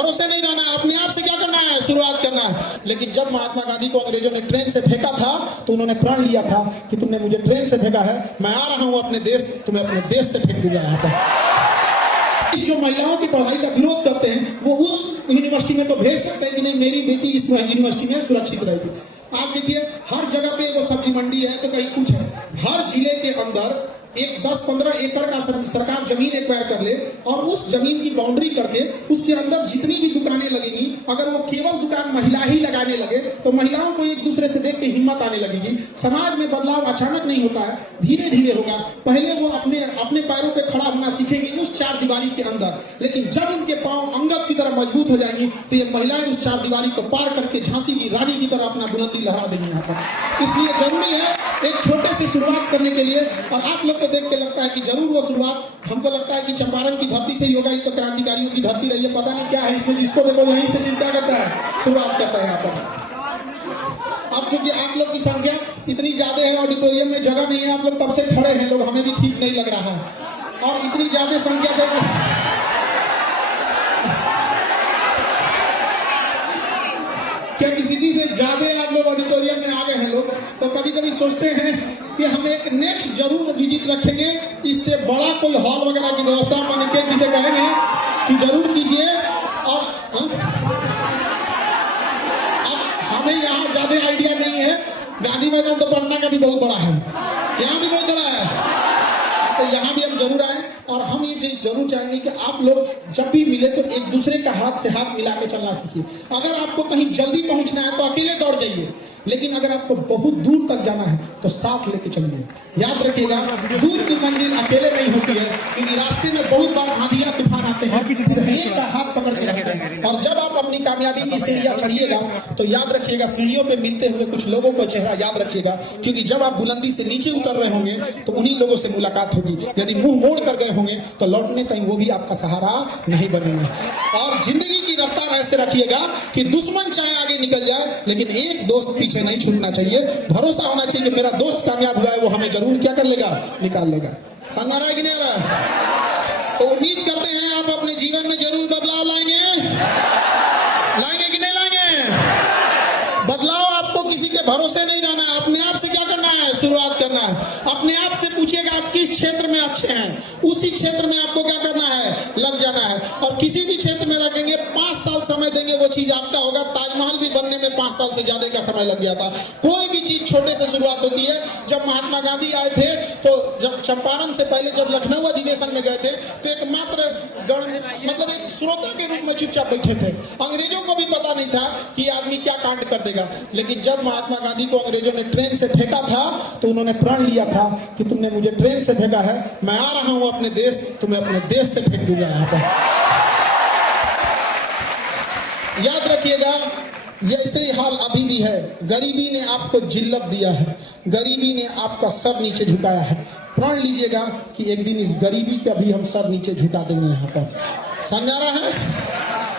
भरोसे नहीं रहना है, अपने आप से क्या करना है, शुरुआत करना है। लेकिन जब महात्मा गांधी को अंग्रेजों ने ट्रेन से फेंका था तो उन्होंने प्रण लिया था कि तुमने मुझे ट्रेन से फेंका है, मैं आ रहा हूं अपने देश, तुम्हें अपने देश से फेंक दूंगा। यहाँ पर जो महिलाओं की पढ़ाई का विरोध करते हैं वो उस यूनिवर्सिटी में तो भेज सकते हैं कि नहीं मेरी बेटी इस यूनिवर्सिटी में सुरक्षित रहेगी। आप देखिए हर जगह पे वो सब्जी मंडी है तो कहीं कुछ है, हर जिले के अंदर एक 10-15 एकड़ का सरकार जमीन एक्वायर कर ले और उस जमीन की बाउंड्री करके उसके अंदर जितनी भी दुकानें लगेंगी, अगर वो केवल दुकान महिला ही लगाने लगे तो महिलाओं को एक दूसरे से देख के हिम्मत आने लगेगी। समाज में बदलाव अचानक नहीं होता है, धीरे धीरे होगा। पहले वो अपने पैरों पे खड़ा होना सीखेंगे उस चार दीवारी के अंदर, लेकिन जब उनके पांव अंगद की तरह मजबूत हो जाएंगी तो ये महिलाएं उस चार दीवारी को पार करके झांसी की रानी की तरह अपना बुलंदी लहरा देंगी यहाँ पर। इसलिए जरूरी है एक छोटे से शुरुआत करने के लिए, और आप लोग को देख के लगता है कि जरूर वो शुरुआत हमको लगता है कि चंपारण की धरती से ही होगा, ये तो क्रांतिकारियों की धरती रही है, पता नहीं क्या है इसमें, जिसको देखो यहीं से चिंता करता है, शुरुआत करता है यहाँ पर। अब चूंकि आप लोग की संख्या इतनी ज्यादा है, ऑडिटोरियम में जगह नहीं है, आप लोग तब से खड़े हैं लोग, हमें भी ठीक नहीं लग रहा है, और इतनी ज्यादा संख्या से क्या किसी से ज्यादा आप लोग ऑडिटोरियम में आ गए हैं लोग, तो कभी कभी सोचते हैं कि हम एक नेक्स्ट जरूर विजिट रखेंगे, इससे बड़ा कोई हॉल वगैरह की व्यवस्था बन के जिसे कहेंगे कि जरूर कीजिए। और अब हमें यहाँ ज्यादा आइडिया नहीं है, गांधी मैदान तो पटना का भी बहुत बड़ा है, यहाँ भी बहुत बड़ा है, तो यहाँ भी हम जरूर आए। और हम ये चीज जरूर चाहेंगे कि आप लोग जब भी मिले तो एक दूसरे का हाथ से हाथ मिला के चलना सीखिए। अगर आपको कहीं जल्दी पहुंचना है तो अकेले दौड़ जाइए, लेकिन अगर आपको बहुत दूर तक जाना है तो साथ लेके चलिए। याद रखिएगा दूर की मंजिल अकेले नहीं होती है, क्योंकि रास्ते में बहुत बार आंधियां तूफान आते हैं, एक का हाथ पकड़ के रखते हैं। और जब आप अपनी कामयाबी की सीढ़ियां चढ़िएगा तो याद रखिएगा सीढ़ियों पे मिलते हुए कुछ लोगों को चेहरा याद रखिएगा, क्योंकि जब आप बुलंदी से नीचे उतर रहे होंगे तो उन्हीं लोगों से मुलाकात होगी। यदि मुंह मोड़ कर गए होंगे तो लौटने कहीं वो भी आपका सहारा नहीं बनेंगे। और जिंदगी की रफ्तार ऐसे रखिएगा कि दुश्मन चाहे आगे निकल जाए लेकिन एक दोस्त पीछे नहीं छूटना चाहिए। भरोसा होना चाहिए कि मेरा दोस्त कामयाब हुआ है, वो हमें जरूर क्या कर लेगा, निकाल लेगा। समझ आ रहा है कि नहीं आ रहा है? तो उम्मीद करते हैं आप अपने जीवन में जरूर बदलाव लाएंगे, लाएंगे कि नहीं लाएंगे? बदलाव आपको किसी के भरोसे नहीं रहना है, अपने आप से क्या करना है, शुरुआत करना है। अपने आप से पूछिएगा आप किस क्षेत्र में अच्छे हैं, उसी क्षेत्र में आपको क्या करना है, लग जाना है। और किसी भी क्षेत्र में रखेंगे 5 साल समय देंगे वो चीज आपका होगा। ताजमहल भी बनने में 5 साल से ज्यादा का समय लग गया था। कोई भी चीज छोटे से शुरुआत होती है। जब महात्मा गांधी आए थे तो जब चंपारण से पहले जब लखनऊ अधिवेशन में गए थे तो एकमात्र मतलब एक श्रोता के रूप में चुपचाप बैठे थे। अंग्रेजों को भी पता नहीं था कि आदमी क्या कांड कर देगा, लेकिन जब महात्मा गांधी को अंग्रेजों ने ट्रेन से फेंका था तो उन्होंने प्रण लिया था कि तुमने मुझे ट्रेन से फेंका है, मैं आ रहा हूं अपने देश, तुम्हें अपने देश से फेंक दूंगा। यहाँ पर याद रखिएगा ऐसे ही हाल अभी भी है। गरीबी ने आपको जिल्लत दिया है, गरीबी ने आपका सर नीचे झुकाया है। प्रण लीजिएगा कि एक दिन इस गरीबी का भी हम सर नीचे झुका देंगे। यहाँ पर समझ आ रहा है?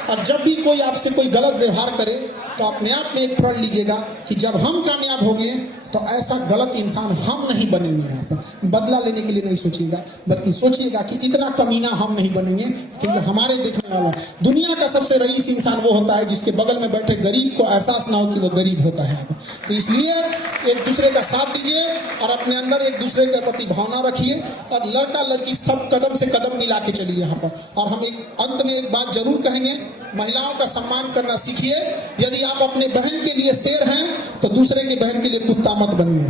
और जब भी कोई आपसे कोई गलत व्यवहार करे तो अपने आप में एक प्रण लीजिएगा कि जब हम कामयाब होंगे तो ऐसा गलत इंसान हम नहीं बनेंगे। यहाँ पर बदला लेने के लिए नहीं सोचिएगा, बल्कि सोचिएगा कि इतना कमीना हम नहीं बनेंगे, क्योंकि हमारे देखने वाला दुनिया का सबसे रईस इंसान वो होता है जिसके बगल में बैठे गरीब को एहसास ना हो कि वो गरीब होता है। तो इसलिए एक दूसरे का साथ दीजिए और अपने अंदर एक दूसरे के प्रति भावना रखिए, और लड़का लड़की सब कदम से कदम मिला के चलिए यहाँ पर। और हम एक अंत में एक बात जरूर कहेंगे, महिलाओं का सम्मान करना सीखिए। यदि आप अपने बहन के लिए शेर हैं तो दूसरे की बहन के लिए कुत्ता मत बनिए।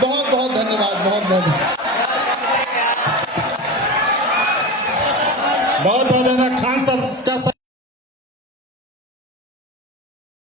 बहुत बहुत धन्यवाद, बहुत बहुत धन्यवाद खान साहब।